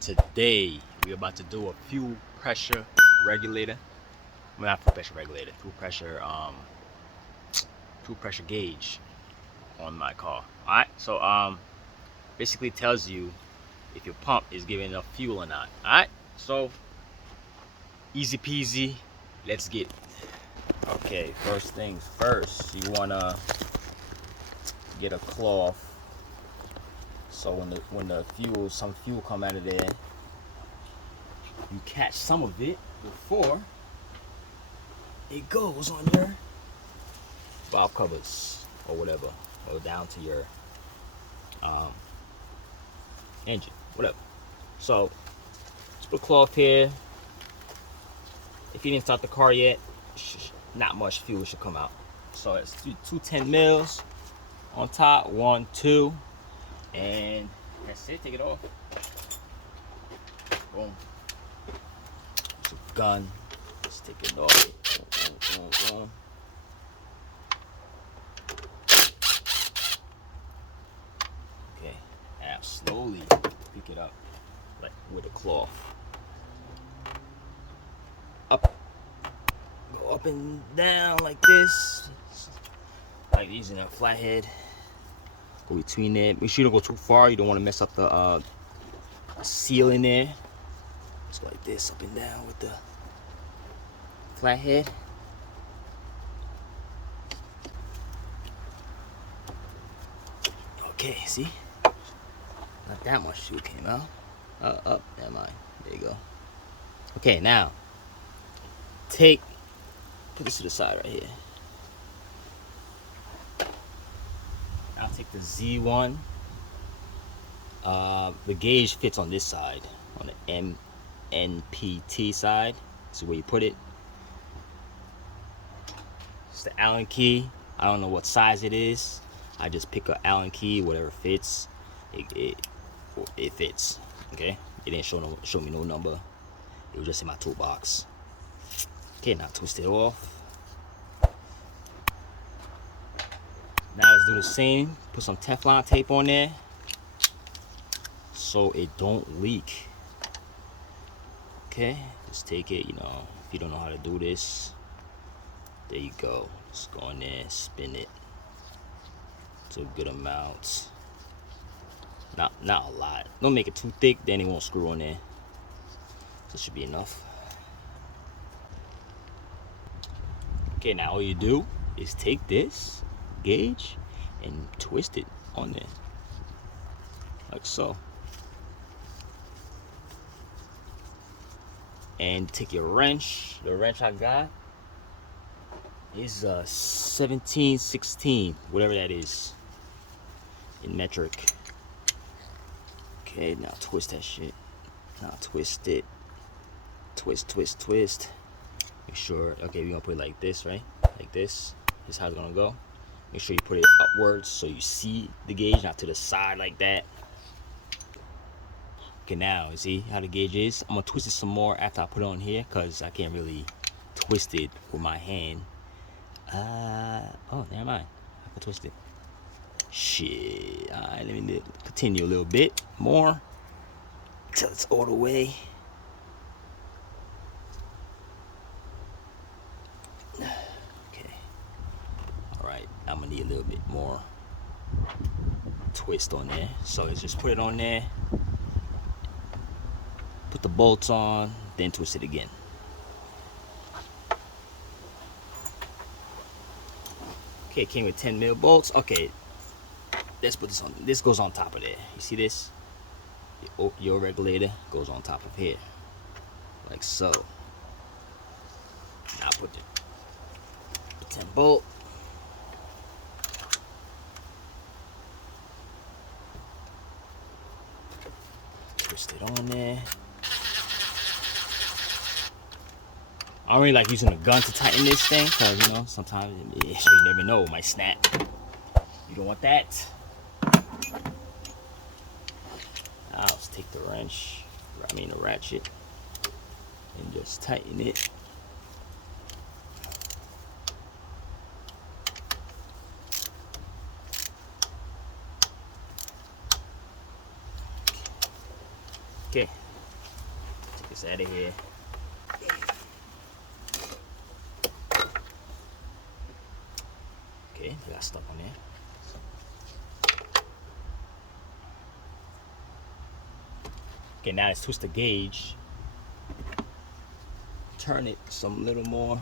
Today we're about to do a fuel pressure regulator. Well, not fuel pressure regulator, fuel pressure gauge on my car. Alright, so basically tells you if your pump is giving enough fuel or not. Alright, so easy peasy, let's get it. Okay, first things first, you wanna get a cloth so when some fuel come out of there, you catch some of it before it goes on your valve covers or whatever, or down to your engine, whatever. So just put a cloth here. If you didn't start the car yet, not much fuel should come out. So it's two 10 mils on top, 1, 2, and that's it. Take it off. Boom. It's a gun. Let's take it off. Boom. Okay. Now slowly pick it up, like with a cloth. Up. Go up and down like this. Like using a flathead. Go between it. Make sure you don't go too far. You don't want to mess up the seal in there. Just go like this, up and down with the flathead. Okay, see? Not that much fuel came out. Up, never mind. There you go. Okay, now put this to the side right here. I'll take the Z1. The gauge fits on this side, on the MNPT side. So where you put it. It's the Allen key. I don't know what size it is. I just pick an Allen key, whatever fits. It fits. Okay. It didn't show me no number. It was just in my toolbox. Okay, now twist it off. Now let's do the same. Put some Teflon tape on there so it don't leak. Okay, just take it. If you don't know how to do this, there you go. Just go in there, spin it to a good amount. Not a lot. Don't make it too thick, then it won't screw on there. This should be enough. Okay, now all you do is take this gauge and twist it on there, like so. And take your wrench. The wrench I got is 17/16, whatever that is in metric. Okay, now twist that shit. Now twist it. Twist. Make sure, okay, we're gonna put it like this, right? Like this. This is how it's gonna go. Make sure you put it upwards so you see the gauge, not to the side like that. Okay, now you see how the gauge is. I'm gonna twist it some more after I put it on here because I can't really twist it with my hand. Oh, never mind. I can twist it. Shit. Alright, let me continue a little bit more until it's all the way. Okay. Alright, I'm gonna need a little bit more twist on there. So let's just put it on there. Put the bolts on, then twist it again. Okay, it came with 10 mil bolts. Okay, let's put this on. This goes on top of there. You see this? Your regulator goes on top of here, like so. Now put the 10 bolt. Twist it on there. I don't really like using a gun to tighten this thing because, sometimes you never know, it might snap. You don't want that. Now let's take the wrench, the ratchet, and just tighten it. Okay, this out of here. Okay, they got stuck on there. Okay, now let's twist the gauge. Turn it some little more.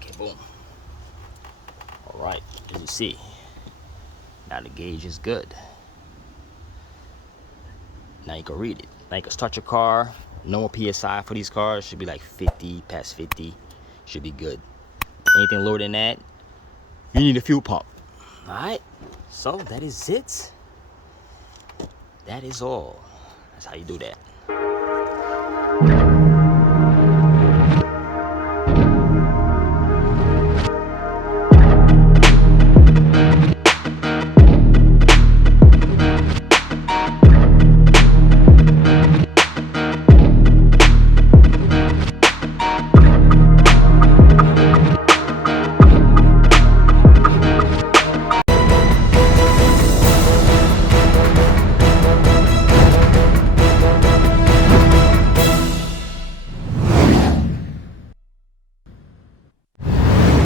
Okay, boom. All right, as you see, now the gauge is good. Now you can read it. Now you can start your car. Normal PSI for these cars should be like 50, past 50. Should be good. Anything lower than that, you need a fuel pump. All right, so that is it. That is all. That's how you do that.